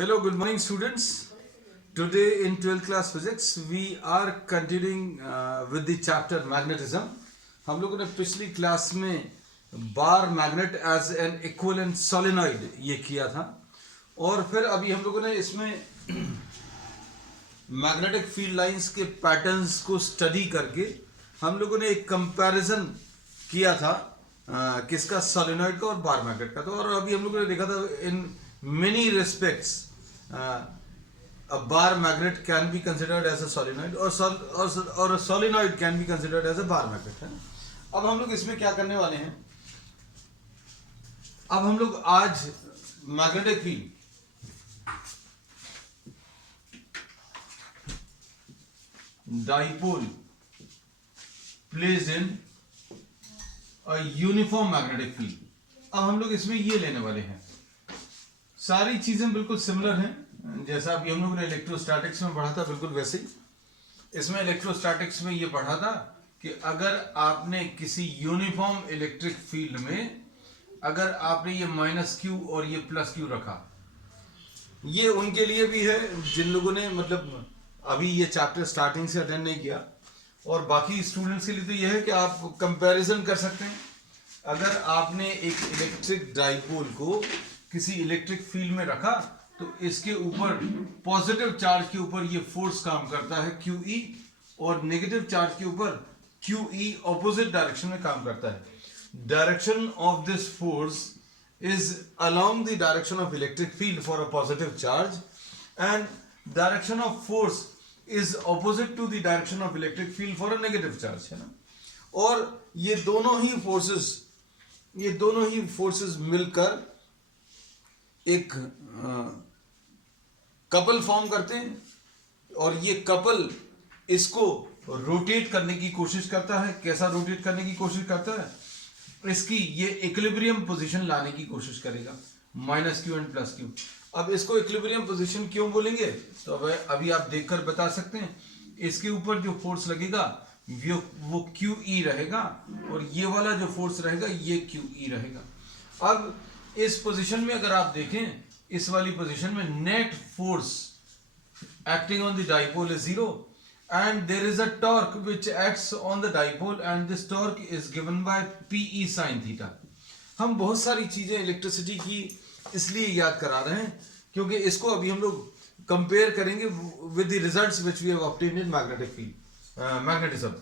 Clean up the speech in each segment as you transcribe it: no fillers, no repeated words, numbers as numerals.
Hello, good morning, students. Today in 12th class physics, we are continuing with the chapter magnetism. हम लोगों ने पिछली class में bar magnet as an equivalent solenoid ये किया था और फिर अभी हम लोगों ने इसमें मैग्नेटिक फील्ड लाइंस के पैटर्न्स को स्टडी करके हम लोगों ने एक कंपैरिजन किया था किसका, सोलेनॉइड का और बार मैग्नेट का। तो और अभी हम लोगों ने देखा था इन many respects a bar magnet can be considered as a solenoid or a solenoid can be considered as a bar magnet है। अब हम लोग इसमें क्या करने वाले हैं, अब हम लोग आज magnetic field dipole place in a uniform magnetic field, अब हम लोग इसमें ये लेने वाले हैं। सारी चीजें बिल्कुल सिमिलर हैं, जैसा अभी हम लोगों ने इलेक्ट्रोस्टैटिक्स में पढ़ा था बिल्कुल वैसे ही इसमें इलेक्ट्रोस्टैटिक्स में ये पढ़ा था कि अगर आपने किसी यूनिफॉर्म इलेक्ट्रिक फील्ड में अगर आपने ये माइनस क्यू और ये प्लस क्यू रखा, ये उनके लिए भी है जिन लोगों ने मतलब अभी ये चैप्टर स्टार्टिंग से अटेंड नहीं किया, और बाकी स्टूडेंट्स के लिए तो ये है कि आप कंपैरिजन कर सकते हैं। अगर आपने एक इलेक्ट्रिक डाइपोल को किसी इलेक्ट्रिक फील्ड में रखा तो इसके ऊपर पॉजिटिव चार्ज के ऊपर ये फोर्स काम करता है QE, और नेगेटिव चार्ज के ऊपर QE ऑपोजिट डायरेक्शन में काम करता है। Direction of this force is along the direction of electric field for a positive charge, and direction of force is opposite to the direction of electric field for a negative charge, है ना। और ये दोनों ही forces मिलकर एक couple form करते हैं, और ये कपल इसको रोटेट करने की कोशिश करता है। कैसा रोटेट करने की कोशिश करता है, इसकी ये इक्विलिब्रियम पोजीशन लाने की कोशिश करेगा, minus Q and plus Q. अब इसको इक्विलिब्रियम पोजीशन क्यों बोलेंगे, तो अभी आप देखकर बता सकते हैं। इसके ऊपर जो फोर्स लगेगा वो QE रहेगा, और ये वाला जो फोर्स रहेगा ये QE रहेगा। अब इस पोजीशन में अगर आप देखें, इस वाली पोजीशन में net force acting on the dipole is 0, and there is a torque which acts on the dipole, and this torque is given by PE sin theta. हम बहुत सारी चीजें इलेक्ट्रिसिटी की इसलिए याद करा रहे हैं क्योंकि इसको अभी हम लोग कंपेयर करेंगे with the results which we have obtained in magnetic field magnetism.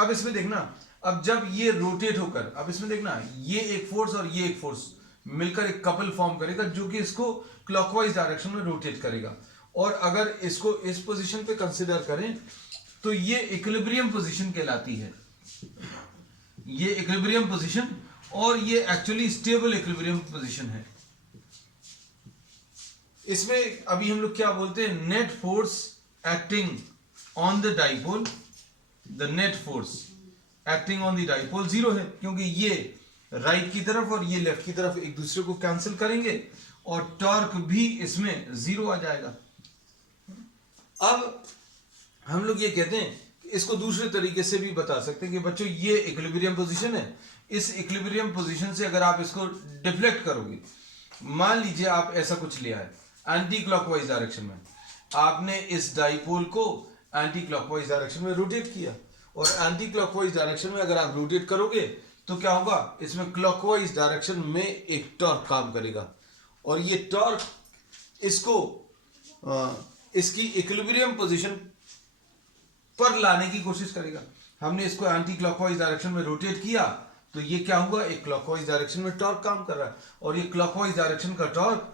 अब इसमें देखना, अब जब ये रोटेट होकर, अब इसमें देखना ये एक फोर्स और ये एक फोर्स मिलकर एक कपल फॉर्म करेगा जो कि इसको क्लॉकवाइज डायरेक्शन में रोटेट करेगा। और अगर इसको इस पोजीशन पे कंसीडर करें तो ये इक्विलिब्रियम पोजीशन कहलाती है, ये इक्विलिब्रियम पोजीशन, और ये एक्चुअली स्टेबल इक्विलिब्रियम पोजीशन है। इसमें अभी हम लोग क्या बोलते हैं, net force acting on the dipole, the net force acting on the dipole 0 है, क्योंकि ये राइट की तरफ और ये लेफ्ट की तरफ एक दूसरे को कैंसिल करेंगे, और टॉर्क भी इसमें 0 आ जाएगा। अब हम लोग ये कहते हैं कि इसको दूसरे तरीके से भी बता सकते हैं कि बच्चों ये इक्विलिब्रियम पोजीशन है, इस इक्विलिब्रियम पोजीशन से अगर आप इसको डिफ्लेक्ट करोगे, मान लीजिए आप ऐसा कुछ ले आए एंटी क्लॉकवाइज डायरेक्शन में, आपने इस डाइपोल को एंटी क्लॉकवाइज डायरेक्शन में रोटेट किया, और एंटी क्लॉकवाइज डायरेक्शन में अगर आप रोटेट करोगे तो क्या होगा, इसमें क्लॉकवाइज डायरेक्शन में एक टॉर्क काम करेगा, और ये टॉर्क इसको इसकी इक्विलिब्रियम पोजीशन पर लाने की कोशिश करेगा। हमने इसको एंटी क्लॉकवाइज डायरेक्शन में रोटेट किया तो ये क्या हुआ, एक क्लॉकवाइज डायरेक्शन में टॉर्क काम कर रहा है, और ये क्लॉकवाइज डायरेक्शन का टॉर्क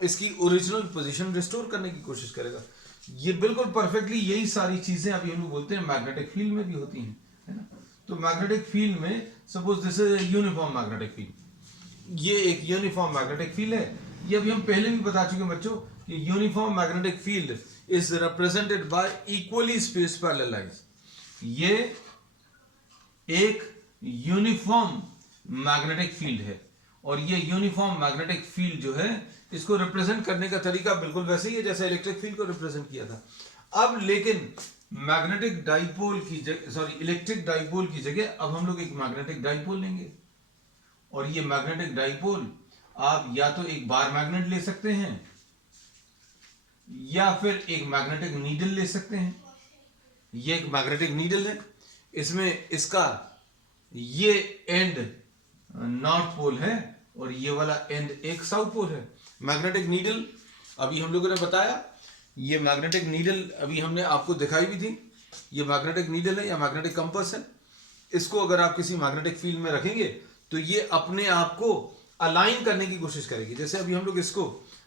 इसकी ओरिजिनल पोजीशन रिस्टोर करने की कोशिश करेगा। ये बिल्कुल परफेक्टली यही सारी चीजें अभी हम लोग बोलते हैं मैग्नेटिक फील्ड में भी होती हैं, है ना। तो मैग्नेटिक फील्ड में suppose this is uniform magnetic field, ये एक यूनिफॉर्म मैग्नेटिक फील्ड है। ये अभी हम पहले भी बता चुके हैं बच्चों कि uniform magnetic field is represented by equally spaced parallel lines. ये एक यूनिफॉर्म मैग्नेटिक फील्ड है, और ये यूनिफॉर्म मैग्नेटिक फील्ड जो है इसको रिप्रेजेंट करने का तरीका बिल्कुल वैसे ही है जैसे इलेक्ट्रिक फील्ड को रिप्रेजेंट किया था। अब लेकिन मैग्नेटिक डाइपोल की जगह, इलेक्ट्रिक डाइपोल की जगह अब हम लोग एक मैग्नेटिक डाइपोल लेंगे, और ये मैग्नेटिक डाइपोल आप या तो एक बार मैग्नेट ले सकते हैं या फिर एक मैग्नेटिक नीडल ले सकते हैं। ये एक मैग्नेटिक नीडल है, इसमें इसका ये एंड नॉर्थ पोल है और ये वाला एंड एक साउथ पोल है। मैग्नेटिक नीडल अभी हम लोगों ने बताया, ये मैग्नेटिक नीडल अभी हमने आपको दिखाई भी थी। ये मैग्नेटिक नीडल है या मैग्नेटिक कंपास है। इसको अगर आप किसी मैग्नेटिक फील्ड में रखेंगे तो ये अपने आप को अलाइन करने की कोशिश करेगी। जैसे अभी हम लोग इसको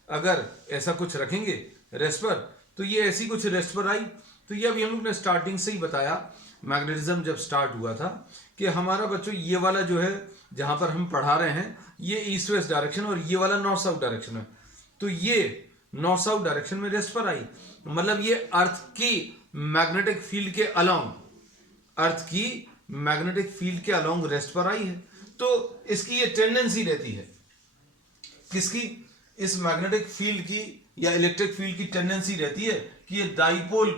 अगर ऐसा कुछ रखेंगे रेस्ट पर, तो ये ऐसी कुछ रेस्ट पर आई। तो ये अभी हम लोग ने स्टार्टिंग से ही बताया, मैग्नेटिज्म जब स्टार्ट हुआ था, कि हमारा बच्चों ये वाला जो है जहां पर हम पढ़ा रहे हैं ये ईस्ट वेस्ट डायरेक्शन और ये वाला नॉर्थ साउथ डायरेक्शन है। तो ये नॉर्थ साउथ डायरेक्शन में रेस्ट पर आई, मतलब ये अर्थ की मैग्नेटिक फील्ड के अलोंग, अर्थ की मैग्नेटिक फील्ड के अलोंग रेस्ट पर आई है। तो इसकी ये टेंडेंसी रहती है, किसकी, इस मैग्नेटिक फील्ड की या इलेक्ट्रिक फील्ड की टेंडेंसी रहती है कि ये डाइपोल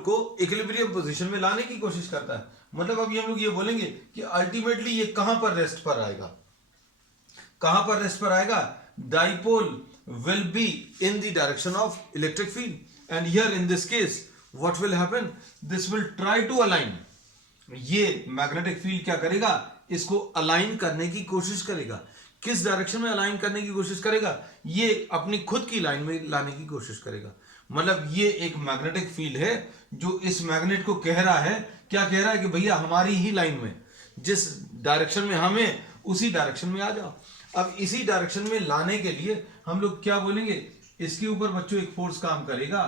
को इक्विलिब्रियम पोजीशन में लाने की कोशिश करता है। मतलब अभी हम लोग ये बोलेंगे कि अल्टीमेटली ये कहां पर रेस्ट पर आएगा, कहां पर रेस्ट पर आएगा, dipole will be in the direction of electric field and here in this case what will happen, this will try to align. ये मैग्नेटिक फील्ड क्या करेगा, इसको अलाइन करने की कोशिश करेगा। किस डायरेक्शन में अलाइन करने की कोशिश करेगा, ये अपनी खुद की लाइन में लाने की कोशिश करेगा। मतलब ये एक मैग्नेटिक फील्ड है जो इस मैग्नेट को कह रहा है, क्या कह रहा है कि भैया हमारी ही लाइन में, जिस डायरेक्शन में हमें, उसी डायरेक्शन में आ जाओ। अब इसी डायरेक्शन में लाने के लिए हम लोग क्या बोलेंगे, इसके ऊपर बच्चों एक फोर्स काम करेगा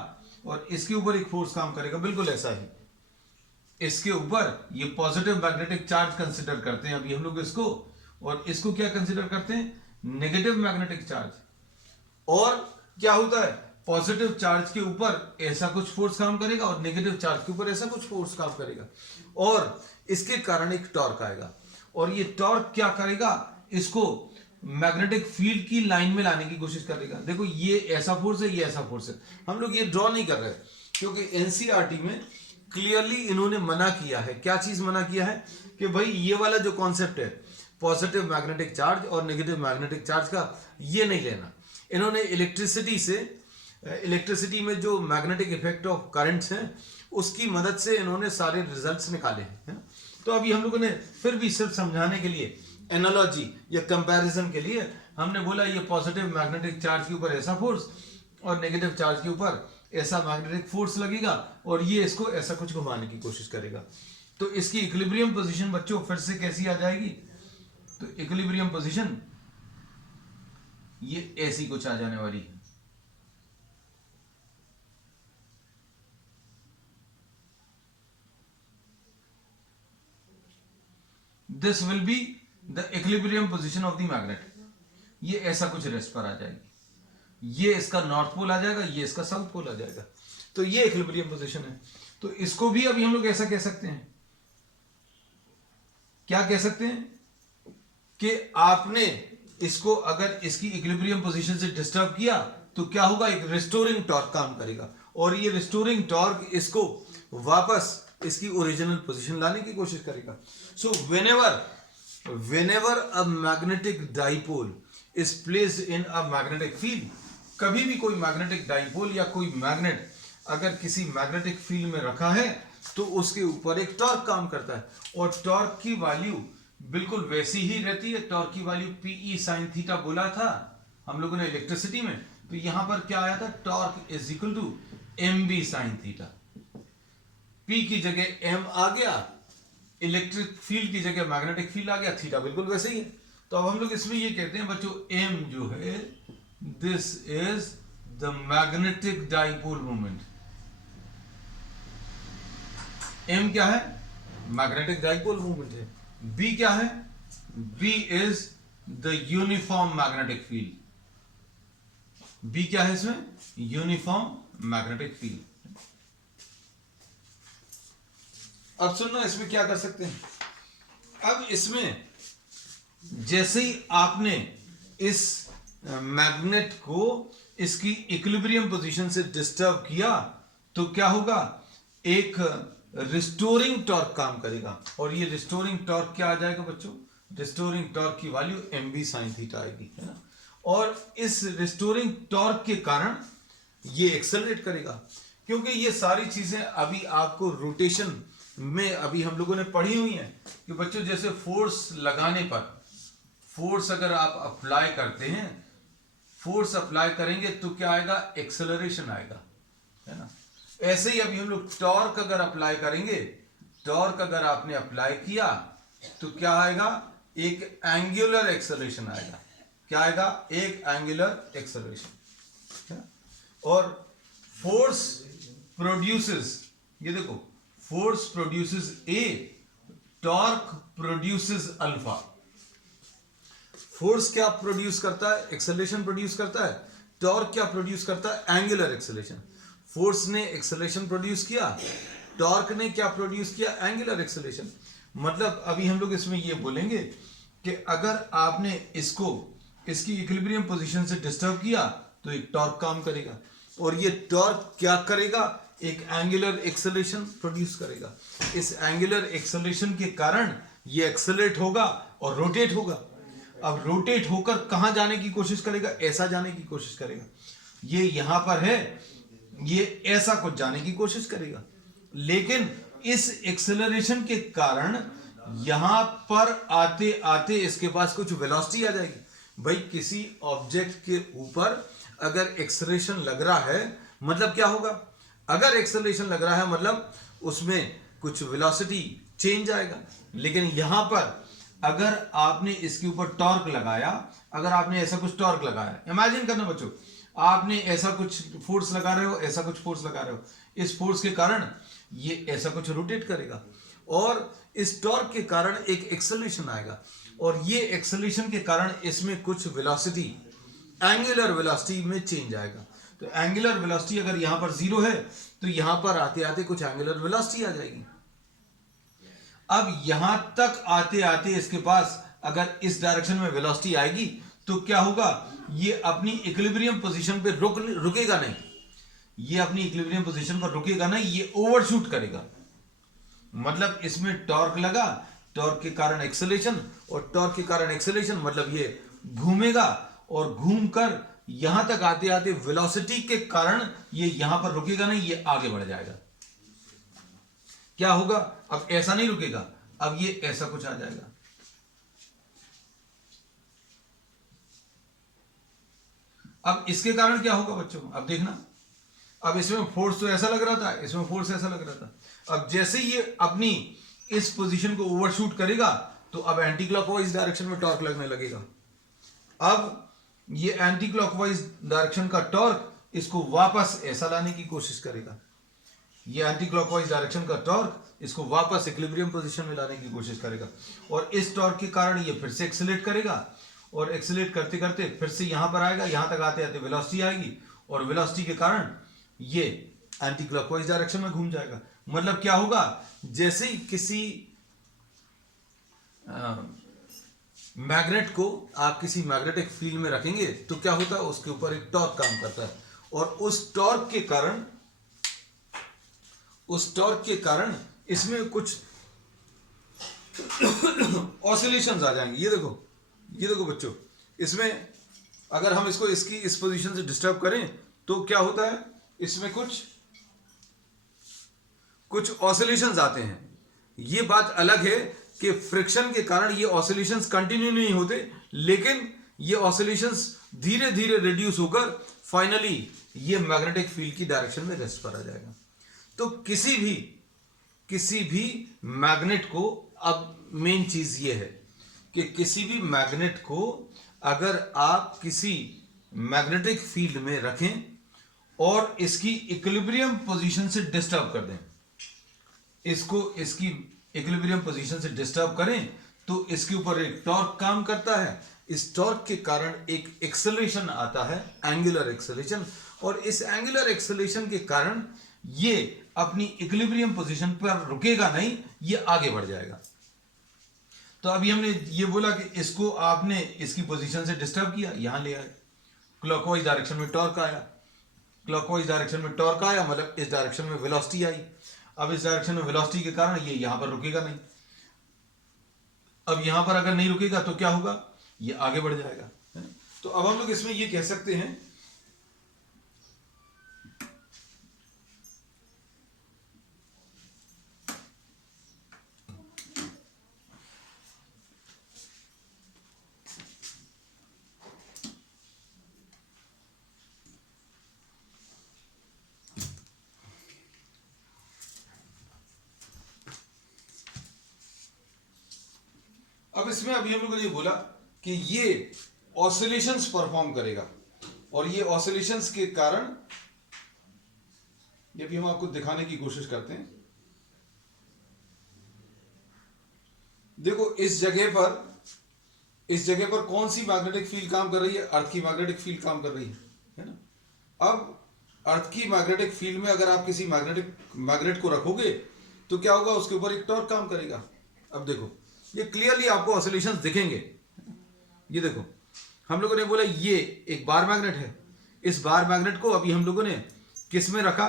और इसके ऊपर एक फोर्स काम करेगा, बिल्कुल ऐसा ही। इसके ऊपर ये पॉजिटिव मैग्नेटिक चार्ज कंसिडर करते हैं अभी हम लोग इसको, और इसको क्या कंसिडर करते हैं, नेगेटिव मैग्नेटिक चार्ज। और क्या होता है, पॉजिटिव चार्ज के ऊपर ऐसा कुछ फोर्स काम करेगा और नेगेटिव चार्ज के ऊपर ऐसा कुछ फोर्स काम करेगा, और इसके कारण एक टॉर्क आएगा। और ये टॉर्क क्या करेगा, इसको मैग्नेटिक फील्ड की लाइन में लाने की कोशिश करेगा। देखो ये ऐसा फोर्स है, ये ऐसा फोर्स है, हम लोग ये ड्रॉ नहीं कर रहे क्योंकि एनसीईआरटी में क्लियरली इन्होंने मना किया है। क्या चीज मना किया है कि भाई ये वाला जो कॉन्सेप्ट है पॉजिटिव मैग्नेटिक चार्ज और नेगेटिव मैग्नेटिक चार्ज का, ये नहीं लेना। इन्होंने इलेक्ट्रिसिटी में जो मैग्नेटिक इफेक्ट ऑफ करंट्स हैं उसकी मदद से इन्होंने सारे रिजल्ट्स निकाले हैं। तो अभी हम लोगों ने फिर भी सिर्फ समझाने के लिए, एनालॉजी या कंपैरिजन के लिए हमने बोला ये पॉजिटिव मैग्नेटिक चार्ज के ऊपर ऐसा फोर्स और नेगेटिव चार्ज के ऊपर ऐसा मैग्नेटिक फोर्स लगेगा और ये इसको ऐसा कुछ घुमाने की कोशिश करेगा। तो इसकी इक्विलिब्रियम पोजीशन बच्चों फिर से कैसी आ जाएगी, तो इक्विलिब्रियम पोजीशन ये ऐसी कुछ आ जाने वाली है। This will be the equilibrium position of the magnet. ये ऐसा कुछ रेस्ट पर आ जाएगी, ये इसका नॉर्थ पोल आ जाएगा, ये इसका साउथ पोल आ जाएगा। तो ये इक्विलिब्रियम पोजीशन है। तो इसको भी अभी हम लोग ऐसा कह सकते हैं, क्या कह सकते हैं कि आपने इसको अगर इसकी इक्विलिब्रियम पोजीशन से डिस्टर्ब किया तो क्या होगा, एक रिस्टोरिंग टॉर्क काम करेगा और ये रिस्टोरिंग टॉर्क इसको वापस इसकी ओरिजिनल पोजीशन लाने की कोशिश करेगा। सो whenever a magnetic dipole is placed in a magnetic field, कभी भी कोई मैग्नेटिक डाइपोल या कोई मैग्नेट अगर किसी मैग्नेटिक फील्ड में रखा है तो उसके ऊपर एक टॉर्क काम करता है और टॉर्क की वैल्यू बिल्कुल वैसी ही रहती है। टॉर्क की वैल्यू PE sin थीटा बोला था हम लोगों ने इलेक्ट्रिसिटी में, तो यहां पर क्या आया था, torque is equal to MB sin theta. P की जगह M आ गया, इलेक्ट्रिक फील्ड की जगह मैग्नेटिक फील्ड आ गया, थीटा बिल्कुल वैसे ही है। तो अब हम लोग इसमें ये कहते हैं बच्चों, M जो है this is the magnetic dipole moment. M क्या है, मैग्नेटिक डाइपोल मोमेंट है। B क्या है, B is the uniform magnetic field. B क्या है इसमें, यूनिफॉर्म मैग्नेटिक फील्ड। अब सुनना, इसमें क्या कर सकते हैं, अब इसमें जैसे ही आपने इस मैग्नेट को इसकी इक्विलिब्रियम पोजीशन से डिस्टर्ब किया तो क्या होगा, एक रिस्टोरिंग टॉर्क काम करेगा और ये रिस्टोरिंग टॉर्क क्या आ जाएगा बच्चों, रिस्टोरिंग टॉर्क की वैल्यू MB sin थीटा आएगी, है ना। और इस रिस्टोरिंग टॉर्क के कारण ये एक्सेलरेट करेगा, क्योंकि ये सारी चीजें अभी आपको रोटेशन में अभी हम लोगों ने पढ़ी हुई हैं कि बच्चों जैसे फोर्स लगाने पर, फोर्स अगर आप अप्लाई करते हैं, फोर्स अप्लाई करेंगे तो क्या आएगा, एक्सेलरेशन आएगा, है ना। ऐसे ही अभी हम लोग टॉर्क अगर अप्लाई करेंगे, टॉर्क अगर आपने अप्लाई किया तो क्या आएगा, एक एंगुलर एक्सेलरेशन आएगा। क्या आएगा, एक एंगुलर एक्सेलरेशन। और फोर्स प्रोड्यूसेस, ये देखो, फोर्स प्रोड्यूसेस ए, टॉर्क प्रोड्यूसेस अल्फा। फोर्स क्या प्रोड्यूस करता है, एक्सेलरेशन प्रोड्यूस करता है। टॉर्क क्या प्रोड्यूस करता है, एंगुलर एक्सेलरेशन। फोर्स ने एक्सेलरेशन प्रोड्यूस किया, टॉर्क ने क्या प्रोड्यूस किया, एंगुलर एक्सेलरेशन। मतलब अभी हम लोग इसमें ये बोलेंगे कि अगर आपने इसको इसकी इक्विलिब्रियम पोजीशन से डिस्टर्ब किया तो एक टॉर्क काम करेगा, और ये टॉर्क क्या करेगा, एक एंगुलर एक्सेलरेशन प्रोड्यूस करेगा। इस एंगुलर एक्सेलरेशन के कारण ये एक्सेलरेट होगा और रोटेट होगा। अब रोटेट होकर कहां जाने की कोशिश करेगा, ऐसा जाने की कोशिश करेगा। ये यहां पर है, ये ऐसा कुछ जाने की कोशिश करेगा, लेकिन इस एक्सेलरेशन के कारण यहां पर आते आते इसके पास कुछ वेलोसिटी आ जाएगी। भाई किसी ऑब्जेक्ट के ऊपर अगर एक्सेलरेशन लग रहा है मतलब क्या होगा, अगर एक्सेलरेशन लग रहा है मतलब उसमें कुछ वेलोसिटी चेंज आएगा। लेकिन यहां पर अगर आपने इसके ऊपर टॉर्क लगाया, अगर आपने ऐसा कुछ टॉर्क लगाया, इमेजिन करना बच्चों, आपने ऐसा कुछ फोर्स लगा रहे हो, ऐसा कुछ फोर्स लगा रहे हो, इस फोर्स के कारण ये ऐसा कुछ रोटेट करेगा, और इस टॉर्क के कारण एक एक्सेलरेशन आएगा, और ये एक्सेलरेशन के कारण इसमें कुछ वेलोसिटी, एंगुलर वेलोसिटी में चेंज आएगा। तो एंगुलर वेलोसिटी अगर यहां पर 0 है तो यहां पर आते आते कुछ एंगुलर वेलोसिटी आ जाएगी। अब यहां तक आते आते इसके पास अगर इस डायरेक्शन में वेलोसिटी आएगी तो क्या होगा, ये अपनी इक्विलिब्रियम पोजीशन पे रुकेगा नहीं, ये अपनी इक्विलिब्रियम पोजीशन पर रुकेगा नहीं, ये ओवरशूट करेगा। मतलब इसमें टॉर्क लगा, टॉर्क के कारण एक्सेलरेशन, और टॉर्क के कारण एक्सेलरेशन मतलब ये घूमेगा, और घूमकर यहां तक आते आते वेलोसिटी के कारण ये यहां पर रुकेगा नहीं, ये आगे बढ़ जाएगा। क्या होगा, अब ऐसा नहीं रुकेगा, अब ये ऐसा कुछ आ जाएगा। अब इसके कारण क्या होगा बच्चों, अब देखना, अब इसमें फोर्स तो ऐसा लग रहा था, इसमें फोर्स ऐसा लग रहा था। अब जैसे ये अपनी इस पोजीशन को ओवरशूट करेगा तो अब एंटी क्लॉकवाइज डायरेक्शन में टॉर्क लगने लगेगा। अब ये एंटी क्लॉकवाइज डायरेक्शन का टॉर्क इसको वापस ऐसा लाने की कोशिश करेगा, ये एंटी क्लॉकवाइज डायरेक्शन का टॉर्क इसको वापस इक्विलिब्रियम पोजीशन में लाने की कोशिश करेगा, और इस टॉर्क के कारण ये फिर से एक्सेलरेट करेगा, और एक्सेलरेट करते करते फिर से यहां पर आएगा, यहां तक आते आते वेलोसिटी आएगी, और वेलोसिटी के कारण ये एंटी क्लॉकवाइज डायरेक्शन में घूम जाएगा। मतलब क्या होगा, जैसे ही किसी मैग्नेट को आप किसी मैग्नेटिक फील्ड में रखेंगे तो क्या होता है, उसके ऊपर एक टॉर्क काम करता है, और उस टॉर्क के कारण इसमें कुछ ऑसिलेशंस आ जाएंगे। ये देखो बच्चों, इसमें अगर हम इसको इसकी इस पोजीशन से डिस्टर्ब करें तो क्या होता है, इसमें कुछ ऑसिलेशंस आते हैं। ये बात अलग है कि फ्रिक्शन के कारण ये ऑसिलेशंस कंटिन्यू नहीं होते, लेकिन ये ऑसिलेशंस धीरे धीरे रिड्यूस होकर फाइनली ये मैग्नेटिक फील्ड की डायरेक्शन में रेस्ट पर आ जाएगा। तो किसी भी मैग्नेट को, अब मेन चीज ये है कि किसी भी मैग्नेट को अगर आप किसी मैग्नेटिक फील्ड में रखें और इसकी इक्विलिब्रियम पोजीशन से डिस्टर्ब कर दें, इसको इसकी इक्विलिब्रियम पोजीशन से डिस्टर्ब करें तो इसके ऊपर एक टॉर्क काम करता है। इस टॉर्क के कारण एक एक्सेलरेशन आता है, एंगुलर एक्सेलरेशन, और इस एंगुलर एक्सेलरेशन के कारण ये अपनी इक्विलिब्रियम पोजीशन पर रुकेगा नहीं, ये आगे बढ़ जाएगा। तो अभी हमने ये बोला कि इसको आपने इसकी पोजीशन से डिस्टर्ब किया, यहां ले आए, क्लॉकवाइज डायरेक्शन में टॉर्क आया, क्लॉकवाइज डायरेक्शन में टॉर्क आया मतलब इस डायरेक्शन में वेलोसिटी आई। अब इस डायरेक्शन में वेलोसिटी के कारण ये यहां पर रुकेगा नहीं, अब यहां पर अगर नहीं रुकेगा तो क्या होगा, ये आगे बढ़ जाएगा। तो अब हम लोग इसमें ये कह सकते हैं अब इसमें अभी हम लोगों ने ये बोला कि ये ऑसिलेशंस परफॉर्म करेगा, और ये ऑसिलेशंस के कारण, ये भी हम आपको दिखाने की कोशिश करते हैं। देखो इस जगह पर कौन सी मैग्नेटिक फील्ड काम कर रही है? अर्थ की मैग्नेटिक फील्ड काम कर रही है ना। अब अर्थ की मैग्नेटिक फील्ड में अगर आप किसी मैग्नेट को रखोगे तो क्या होगा? उसके ऊपर एक टॉर्क काम करेगा। अब देखो ये क्लियरली आपको ऑसिलेशंस दिखेंगे। ये देखो हम लोगों ने बोला ये एक बार मैग्नेट है, इस बार मैग्नेट को अभी हम लोगों ने किस में रखा?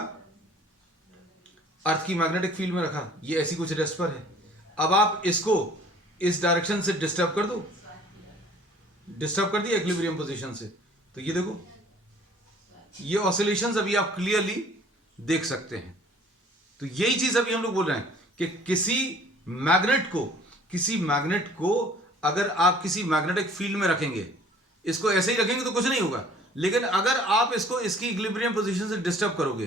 अर्थ की मैग्नेटिक फील्ड में रखा। ये ऐसी कुछ रेस्ट पर है। अब आप इसको इस डायरेक्शन से डिस्टर्ब कर दो, डिस्टर्ब कर दिया इक्विलिब्रियम पोजीशन से, तो ये देखो ये ऑसिलेशंस अभी आप क्लियरली देख सकते हैं। तो यही चीज अभी हम लोग बोल रहे हैं कि किसी मैग्नेट को अगर आप किसी मैग्नेटिक फील्ड में रखेंगे, इसको ऐसे ही रखेंगे तो कुछ नहीं होगा, लेकिन अगर आप इसको इसकी इक्विलिब्रियम पोजीशन से डिस्टर्ब करोगे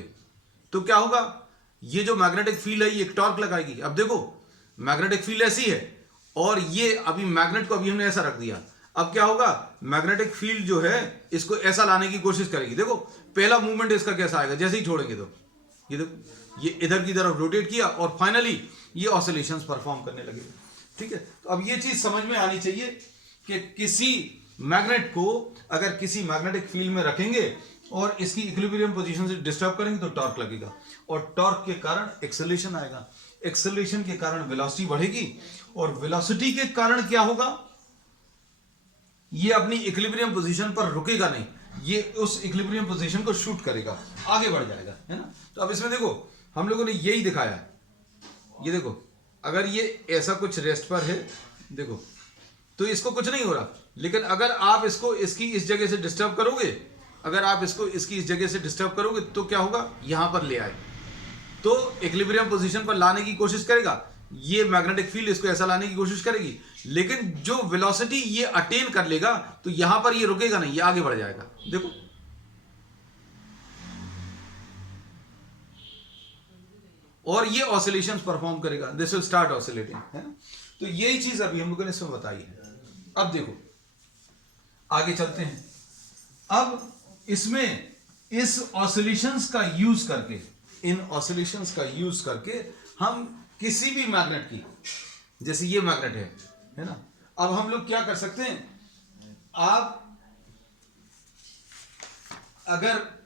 तो क्या होगा? ये जो मैग्नेटिक फील्ड है ये एक टॉर्क लगाएगी। अब देखो मैग्नेटिक फील्ड ऐसी है और ये अभी मैग्नेट को अभी हमने ऐसा रख दिया। अब क्या होगा? मैग्नेटिक फील्ड जो है इसको ऐसा लाने की कोशिश करेगी। देखो पहला मूवमेंट इसका कैसा आएगा जैसे ही छोड़ेंगे तो ये देखो ये इधर की तरफ रोटेट किया और फाइनली ये ऑसिलेशंस परफॉर्म करने लगे। ठीक है, तो अब ये चीज समझ में आनी चाहिए कि किसी मैग्नेट को अगर किसी मैग्नेटिक फील्ड में रखेंगे और इसकी इक्विलिब्रियम पोजीशन से डिस्टर्ब करेंगे तो टॉर्क लगेगा, और टॉर्क के कारण एक्सेलरेशन आएगा, एक्सेलरेशन के कारण वेलोसिटी बढ़ेगी, और वेलोसिटी के कारण क्या होगा? ये अपनी इक्विलिब्रियम पोजीशन पर रुकेगा नहीं, ये उस इक्विलिब्रियम पोजीशन को शूट करेगा, आगे बढ़ जाएगा, है ना। तो अब इसमें देखो हम लोगों ने यही दिखाया। ये देखो अगर ये ऐसा कुछ रेस्ट पर है, देखो तो इसको कुछ नहीं हो रहा, लेकिन अगर आप इसको इसकी इस जगह से डिस्टर्ब करोगे, अगर आप इसको इसकी इस जगह से डिस्टर्ब करोगे तो क्या होगा? यहां पर ले आए तो इक्विलिब्रियम पोजीशन पर लाने की कोशिश करेगा, ये मैग्नेटिक फील्ड इसको ऐसा लाने की कोशिश करेगी, लेकिन जो वेलोसिटी ये अटेन कर लेगा तो यहां पर ये रुकेगा नहीं, ये आगे बढ़ जाएगा। देखो और ये ऑसिलेशंस परफॉर्म करेगा, दिस विल स्टार्ट ऑसिलेटिंग, है ना। तो यही चीज अभी हम लोगों ने इसमें बताई है। अब देखो आगे चलते हैं। अब इसमें इस ऑसिलेशंस का यूज करके, इन ऑसिलेशंस का यूज करके हम किसी भी मैग्नेट की, जैसे ये मैग्नेट है ना, अब हम लोग क्या कर सकते हैं? आप अगर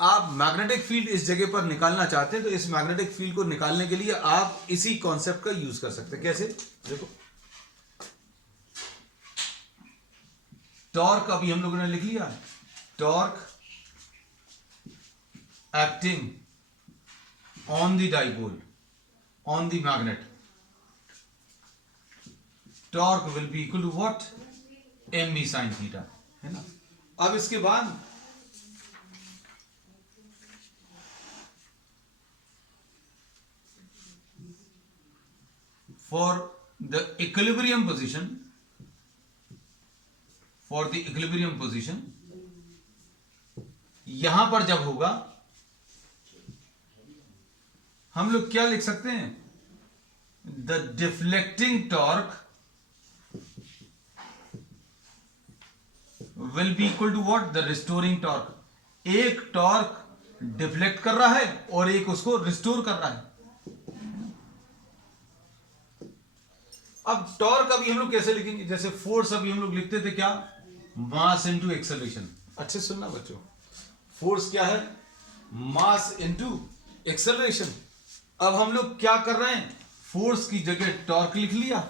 आप मैग्नेटिक फील्ड इस जगह पर निकालना चाहते हैं तो इस मैग्नेटिक फील्ड को निकालने के लिए आप इसी कॉन्सेप्ट का यूज कर सकते हैं। कैसे? देखो टॉर्क अभी हम लोगों ने लिख लिया, torque acting on the dipole, on the magnet, torque will be equal to what? mv sin theta, है ना। अब इसके बाद for the equilibrium position, यहां पर जब होगा हम लोग क्या लिख सकते हैं? The deflecting torque will be equal to what? The restoring torque. एक टॉर्क डिफ्लेक्ट कर रहा है और एक उसको रिस्टोर कर रहा है। अब टॉर्क अभी हम लोग कैसे लिखेंगे? जैसे फोर्स अभी हम लोग लिखते थे क्या? Mass into acceleration. अच्छे सुनना बच्चों, फोर्स क्या है? Mass into acceleration. अब हम लोग क्या कर रहे हैं? फोर्स की जगह टॉर्क लिख लिया,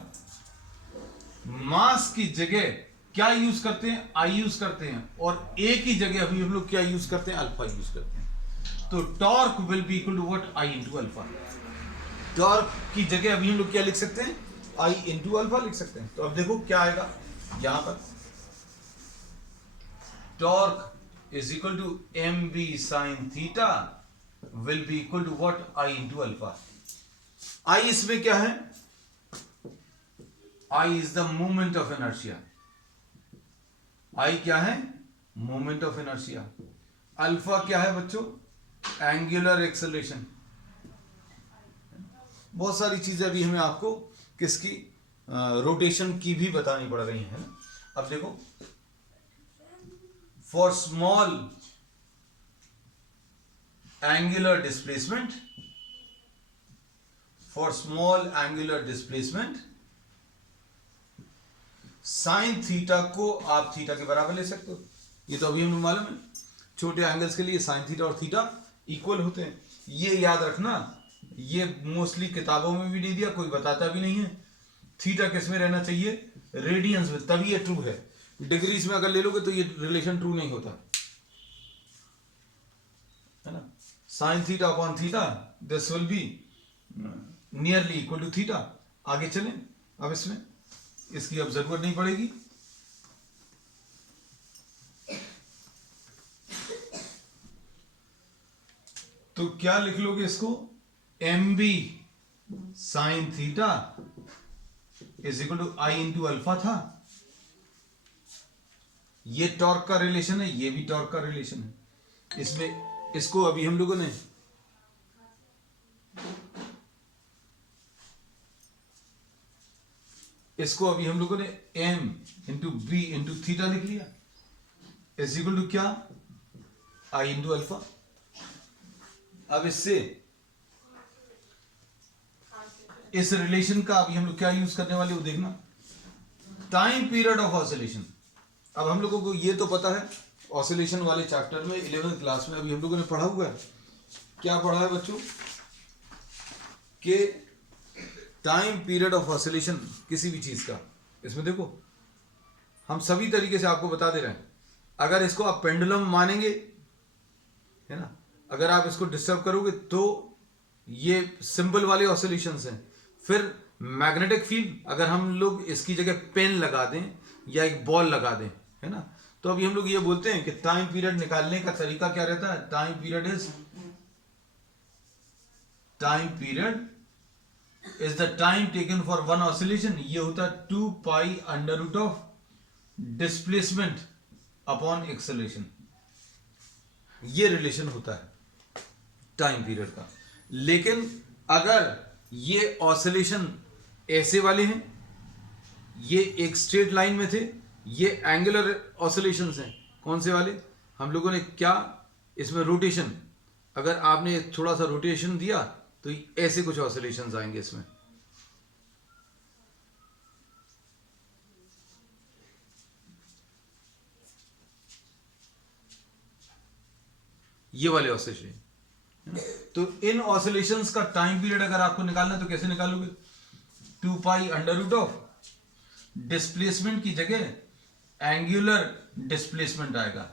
मास की जगह क्या यूज करते हैं? आई यूज करते हैं, और ए की जगह अभी हम लोग क्या यूज करते हैं? अल्फा यूज करते हैं। तो torque will be equal to what? I into alpha. Torque की जगह अभी हम लोग क्या लिख सकते हैं? आई इंटू अल्फा लिख सकते हैं। तो अब देखो क्या आएगा यहां पर? Torque is equal to M B sine theta will be equal to what? I into alpha. I इसमें क्या है? I is the moment of inertia. I क्या है? Moment of inertia. अल्फा क्या है बच्चों? Angular acceleration. बहुत सारी चीजें अभी हमें आपको किसकी रोटेशन की भी बतानी पड़ रही है ना। अब देखो, for small angular displacement, for small angular displacement sine theta को आप थीटा के बराबर ले सकते हो। ये तो अभी हमें मालूम है, छोटे एंगल्स के लिए साइन थीटा और थीटा इक्वल होते हैं। ये याद रखना, ये मोस्टली किताबों में भी नहीं दिया, कोई बताता भी नहीं है। थीटा किस में रहना चाहिए? रेडियंस में, तभी ये ट्रू है। डिग्रीज में अगर ले लोगे तो ये रिलेशन ट्रू नहीं होता है ना। Sine theta upon theta, this will be nearly equal to theta. आगे चलें, अब इसमें इसकी अब जरूरत नहीं पड़ेगी। तो क्या लिख लोगे इसको? M B sine theta is equal to I into alpha था। ये टॉर्क का रिलेशन है, ये भी टॉर्क का रिलेशन है। इसमें इसको अभी हम लोगों ने M into B into theta लिख लिया, इज इक्वल टू क्या? I into alpha. अब इससे इस रिलेशन का अभी हम लोग क्या यूज करने वाले हो देखना, टाइम पीरियड ऑफ ऑसिलेशन। अब हम लोगों को ये तो पता है, ऑसिलेशन वाले चैप्टर में 11th क्लास में अभी हम लोगों ने पढ़ा हुआ है। क्या पढ़ा है बच्चों? कि टाइम पीरियड ऑफ ऑसिलेशन किसी भी चीज का, इसमें देखो हम सभी तरीके से आपको बता दे रहे हैं। अगर इसको आप पेंडुलम मानेंगे, है ना, अगर आप इसको डिस्टर्ब करोगे तो ये सिंपल वाले ऑसिलेशंस हैं। फिर मैग्नेटिक फील्ड, अगर हम लोग इसकी जगह पेन लगा दें या एक बॉल लगा दें, है ना, तो अभी हम लोग ये बोलते हैं कि टाइम पीरियड निकालने का तरीका क्या रहता है? Time period is the time taken for one oscillation. ये होता है 2 pi under root of displacement upon acceleration. ये रिलेशन होता है टाइम पीरियड का। लेकिन अगर ये ऑसिलेशन ऐसे वाले हैं, ये एक स्ट्रेट लाइन में थे, ये एंगुलर ऑसिलेशंस हैं। कौन से वाले? हम लोगों ने क्या इसमें रोटेशन, अगर आपने थोड़ा सा रोटेशन दिया तो ऐसे कुछ ऑसिलेशंस आएंगे इसमें। ये वाले ऑसिलेशन। तो इन ऑसिलेशंस का टाइम पीरियड अगर आपको निकालना है तो कैसे निकालोगे? 2 pi under root of displacement की जगह एंगुलर डिस्प्लेसमेंट आएगा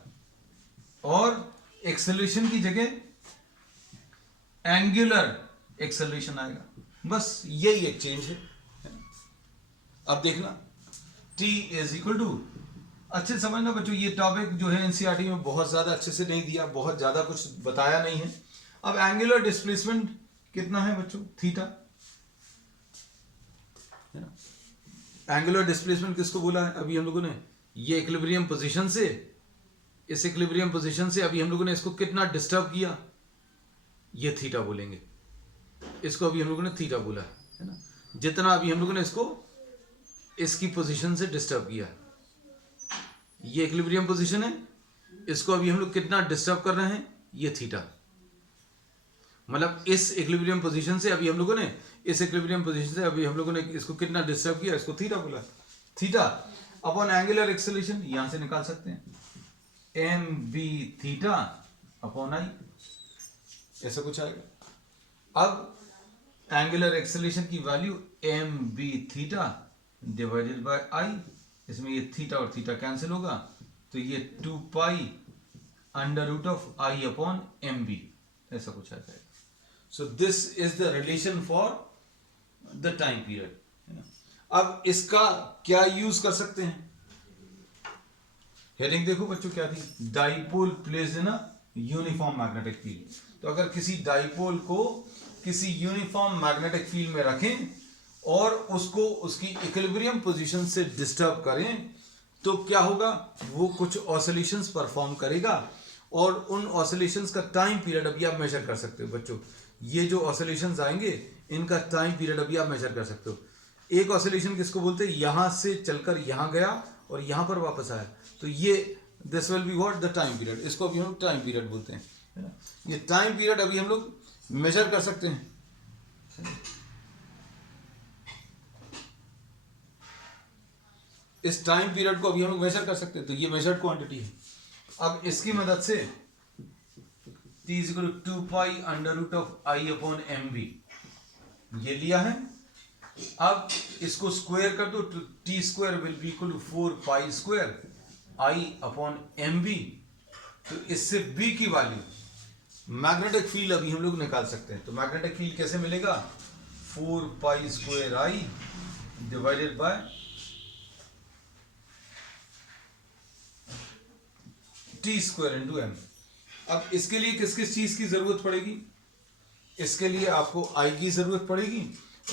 और एक्सेलरेशन की जगह एंगुलर एक्सेलरेशन आएगा। बस यही एक चेंज है। अब देखना, t इज इक्वल टू, अच्छे समझना बच्चों, ये टॉपिक जो है एनसीईआरटी में बहुत ज्यादा अच्छे से नहीं दिया, बहुत ज्यादा कुछ बताया नहीं है। अब एंगुलर डिस्प्लेसमेंट कितना है बच्चों? थीटा। एंगुलर डिस्प्लेसमेंट किसको बोला है अभी हम लोगों ने? ये इक्विलिब्रियम पोजीशन से, इस इक्विलिब्रियम पोजीशन से अभी हम लोगों ने इसको कितना डिस्टर्ब किया, ये थीटा बोलेंगे। इसको अभी हम लोगों ने थीटा बोला है ना। जितना अभी हम लोगों ने इसको इसकी पोजीशन से डिस्टर्ब किया, ये इक्विलिब्रियम पोजीशन है, इसको अभी हम लोग कितना डिस्टर्ब कर रहे हैं, ये थीटा। मतलब इस इक्विलिब्रियम पोजीशन से अभी हम लोगों ने, इस इक्विलिब्रियम पोजीशन से अभी हम लोगों ने इसको कितना डिस्टर्ब किया, इसको थीटा बोला। थीटा अपॉन एंगुलर एक्सेलरेशन यहां से निकाल सकते हैं, M B theta upon I, ऐसा कुछ आएगा। अब एंगुलर एक्सेलरेशन की value M B theta divided by I, इसमें ये थीटा और थीटा कैंसिल होगा, तो ये 2 pi under root of I upon M B, ऐसा कुछ आ जाएगा। So this is the relation for the time period. अब इसका क्या यूज कर सकते हैं? हेडिंग देखो बच्चों क्या थी, dipole placed in a uniform magnetic field. तो अगर किसी डाइपोल को किसी यूनिफॉर्म मैग्नेटिक फील्ड में रखें और उसको उसकी इक्विलिब्रियम पोजीशन से डिस्टर्ब करें, तो क्या होगा? वो कुछ ऑसिलेशंस परफॉर्म करेगा और उन ऑसिलेशंस का टाइम पीरियड अभी आप मेजर कर सकते हो बच्चों। ये जो ऑसिलेशंस आएंगे इनका टाइम पीरियड अभी आप मेजर कर सकते हो। एक ऑसिलेशन किसको बोलते हैं, यहां से चलकर यहां गया और यहां पर वापस आया, तो ये this will be what the time period, इसको अभी हम लोग टाइम पीरियड बोलते हैं, है ना। ये टाइम पीरियड अभी हम लोग मेजर कर सकते हैं। इस टाइम पीरियड को अभी हम लोग मेजर कर सकते हैं, तो ये मेजर्ड क्वांटिटी है। अब इसकी मदद से T is equal to 2 pi under root of I upon M B ये लिया है। अब इसको स्क्वायर कर दो तो T square will be equal to 4 pi square I upon M B. तो इससे बी की वैल्यू मैग्नेटिक फील्ड अभी हम लोग निकाल सकते हैं। तो मैग्नेटिक फील्ड कैसे मिलेगा, 4 pi square I divided by T square into M. अब इसके लिए किस किस चीज की जरूरत पड़ेगी, इसके लिए आपको आई की जरूरत पड़ेगी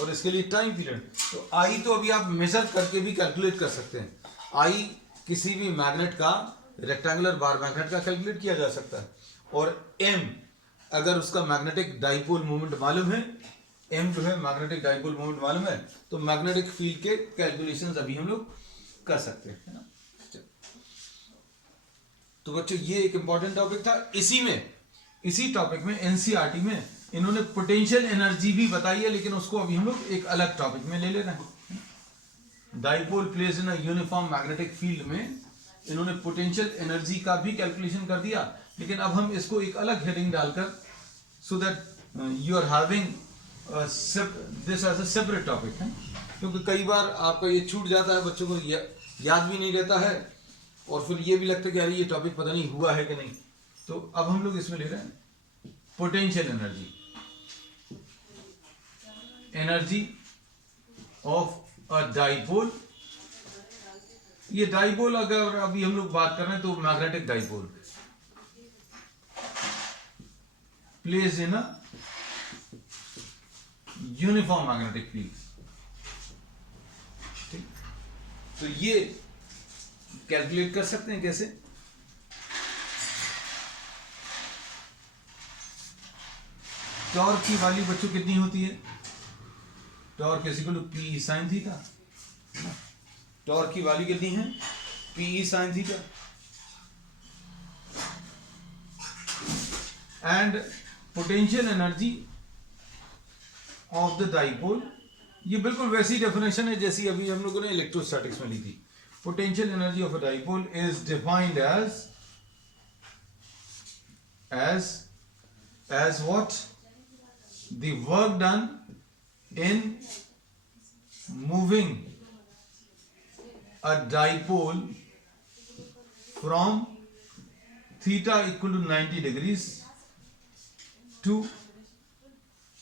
और इसके लिए टाइम पीरियड। तो आई तो अभी आप मेजर करके भी कैलकुलेट कर सकते हैं। आई किसी भी मैग्नेट का, रेक्टेंगुलर बार मैग्नेट का कैलकुलेट किया जा सकता है। और एम अगर उसका मैग्नेटिक डाइपोल मोमेंट मालूम है, एम जो है मैग्नेटिक डाइपोल मोमेंट मालूम है, तो मैग्नेटिक फील्ड के कैलकुलेशंस अभी हम लोग कर सकते हैं, है ना। तो बच्चों ये एक इंपॉर्टेंट टॉपिक था। इसी टॉपिक में एनसीईआरटी में इन्होंने पोटेंशियल एनर्जी भी बताई है, लेकिन उसको अभी हम लोग एक अलग टॉपिक में ले ले रहे हैं। Dipole place in a uniform magnetic field में इन्होंने पोटेंशियल एनर्जी का भी कैलकुलेशन कर दिया, लेकिन अब हम इसको एक अलग हेडिंग डालकर, so that you are having this as a separate topic है। क्योंकि कई बार आपका ये छूट जाता है, बच्चों को याद भी नहीं रहता है और फिर ये भी लगता है कि यार ये टॉपिक पता नहीं हुआ है कि नहीं। तो अब हम लोग इसमें ले रहे हैं potential energy, energy of a dipole. ये डाइपोल अगर अभी हम लोग बात कर रहे हैं तो magnetic dipole place in a uniform magnetic field. ठीक, तो ये कैलकुलेट कर सकते हैं कैसे, टॉर्क की वैल्यू बच्चों कितनी होती है, torque is equal to P sine theta. Torque की वैल्यू कितनी है, P sine theta. And potential energy of the dipole, ये बिल्कुल वैसी डेफिनेशन है जैसी अभी हम लोगों ने इलेक्ट्रोस्टैटिक्स में ली थी। Potential energy of a dipole is defined as what? The work done in moving a dipole from theta equal to 90 degrees to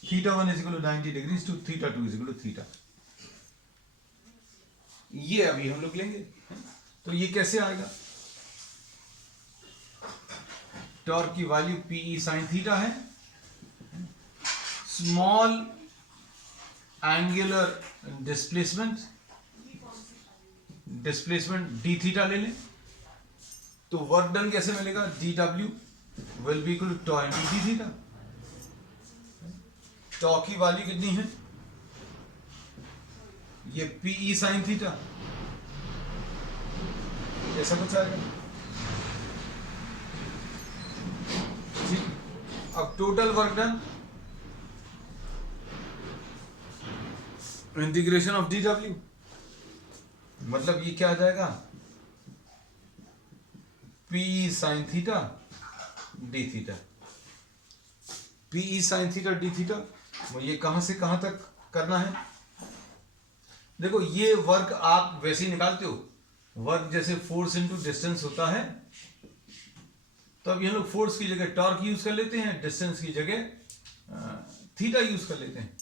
theta 1 is equal to 90 degrees to theta 2 is equal to theta। ये अभी हम लोग लेंगे। तो ये कैसे आएगा, torque की वैल्यू पीई साइन थीटा है, small angular displacement d theta ले लें, तो वर्क डन कैसे मिलेगा, d W will be equal to tau into d theta. Tau की वैल्यू कितनी है, ये पीई साइन थीटा, ऐसा कुछ आएगा। ठीक, अब total work done integration of d W, मतलब ये क्या आ जाएगा, PE sine theta d theta. PE sine theta d theta, ये कहां से कहां तक करना है। देखो ये वर्क आप वैसे ही निकालते हो, वर्क जैसे फोर्स इनटू डिस्टेंस होता है, तो अब ये लोग फोर्स की जगह टॉर्क यूज कर लेते हैं, डिस्टेंस की जगह थीटा यूज कर लेते हैं।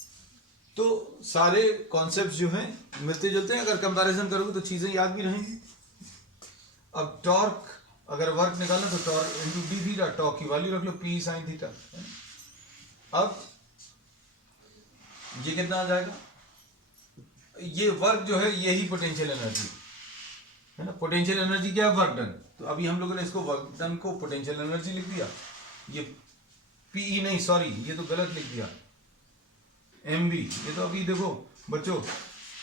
तो सारे कॉन्सेप्ट जो हैं मिलते जुलते हैं, अगर कंपैरिजन करोगे तो चीजें याद भी रहेंगी। अब टॉर्क अगर वर्क निकालना तो torque into D theta, torque की वैल्यू रख लो पी साइन थीटा। अब ये कितना आ जाएगा, ये वर्क जो है यही पोटेंशियल एनर्जी है ना। पोटेंशियल एनर्जी क्या है, वर्क डन। तो अभी हम लोगों ने इसको वर्क डन को पोटेंशियल एनर्जी लिख दिया, ये पीई नहीं, सॉरी ये तो गलत लिख दिया, एमबी। ये तो अभी देखो बच्चों,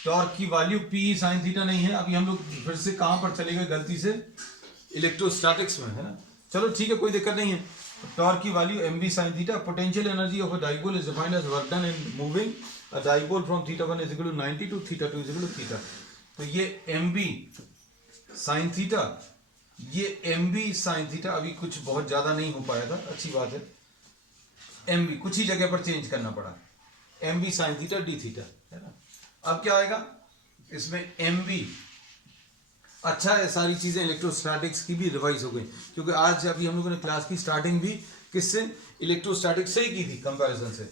टॉर्क की वैल्यू पीई साइन थीटा नहीं है। अभी हम लोग फिर से कहां पर चले गए गलती से, इलेक्ट्रोस्टैटिक्स में, है ना। चलो ठीक है, कोई दिक्कत नहीं है। टॉर्क की value MB sine theta, potential energy of a dipole is defined as work done in moving a dipole from theta 1 is equal to 90 to theta 2 is equal to theta. तो ये एमबी साइन थीटा, ये MB sine theta अभी कुछ बहुत ज्यादा नहीं हो पाया था, अच्छी बात है। एमबी कुछ ही जगह पर चेंज करना पड़ा, MB sine theta d theta, है ना। अब क्या आएगा इसमें, एमबी। अच्छा है, सारी चीजें इलेक्ट्रोस्टैटिक्स की भी रिवाइज हो गई, क्योंकि आज अभी हम लोगों ने क्लास की स्टार्टिंग भी किससे, इलेक्ट्रोस्टैटिक्स से ही की थी, कंपैरिजन से।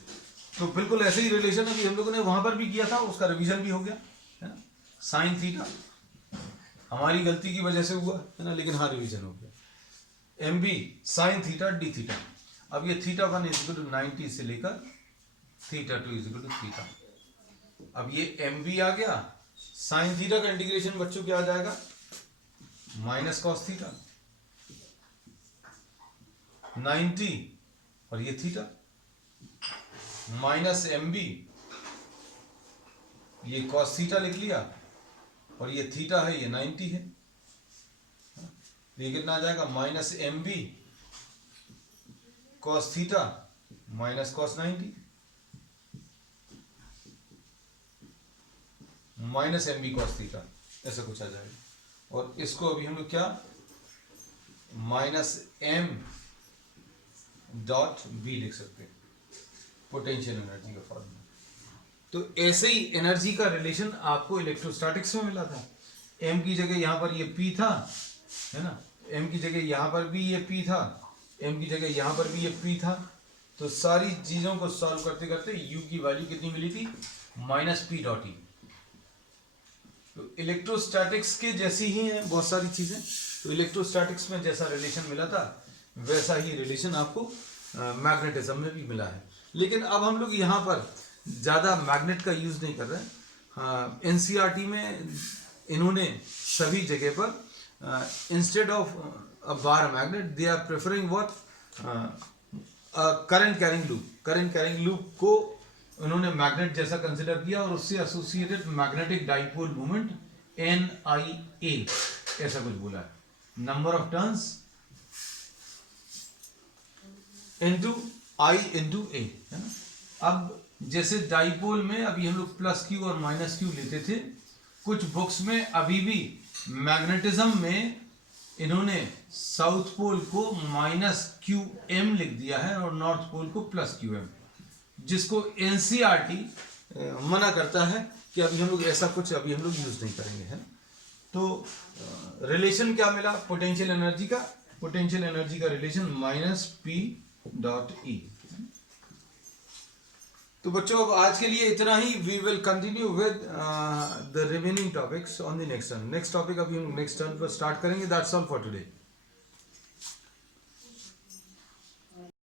तो बिल्कुल ऐसे ही रिलेशन अभी हम लोगों ने वहां पर भी किया था, उसका रिवीजन भी हो गया, है ना। साइन थीटा हमारी गलती की वजह से हुआ, है ना, लेकिन हाँ रिवीजन हो गया। MB sine theta d theta. अब ये थीटा 1 इज इक्वल टू 90 से लेकर theta 2 is equal to theta. अब ये एमबी आ गया, साइन थीटा का इंटीग्रेशन बच्चों क्या आ जाएगा, माइनस कॉस थीटा 90, और ये थीटा माइनस एमबी, ये कॉस थीटा लिख लिया, और ये थीटा है, ये 90 है। ये कितना आ जाएगा, minus MB cos theta minus cos 90 minus MB cos theta, ऐसा कुछ आ जाएगा। और इसको अभी हम लोग क्या, माइनस एम डॉट बी लिख सकते हैं, पोटेंशियल एनर्जी का फॉर्मूला। तो ऐसे ही एनर्जी का रिलेशन आपको इलेक्ट्रोस्टैटिक्स में मिला था। एम की जगह यहां पर ये पी था, है ना, एम की जगह यहां पर भी ये पी था, एम की जगह यहां पर भी ये पी था। तो सारी चीजों को सॉल्व करते करते यू की वैल्यू कितनी मिली थी, माइनस पी डॉट ई। तो इलेक्ट्रोस्टैटिक्स के जैसी ही हैं बहुत सारी चीजें। तो इलेक्ट्रोस्टैटिक्स में जैसा रिलेशन मिला था वैसा ही रिलेशन आपको मैग्नेटिज्म में भी मिला है। लेकिन अब हम लोग यहाँ पर ज़्यादा मैग्नेट का यूज़ नहीं कर रहे हैं। हाँ, एनसीईआरटी में इन्होंने सभी जगह पर instead of a bar magnet they are preferring what, current carrying loop. Current carrying loop को उन्होंने मैग्नेट जैसा कंसिडर किया और उससे associated magnetic dipole moment NIA ऐसा कुछ बोला है, number of turns into I into A, है ना। अब जैसे डाइपोल में अभी हम लोग प्लस क्यू और माइनस क्यू लेते थे, कुछ बुक्स में अभी भी मैग्नेटिज्म में इन्होंने साउथ पोल को माइनस क्यू एम लिख दिया है और नॉर्थ पोल को प्लस क्यू एम, जिसको एनसीईआरटी मना करता है कि अभी हम लोग ऐसा कुछ अभी हम लोग यूज नहीं करेंगे, है। तो रिलेशन क्या मिला पोटेंशियल एनर्जी का, पोटेंशियल एनर्जी का relation minus p dot E. तो बच्चों अब आज के लिए इतना ही। We will continue with the remaining topics on the next turn. Next topic अभी हम नेक्स्ट टर्न पर स्टार्ट करेंगे। That's all for today.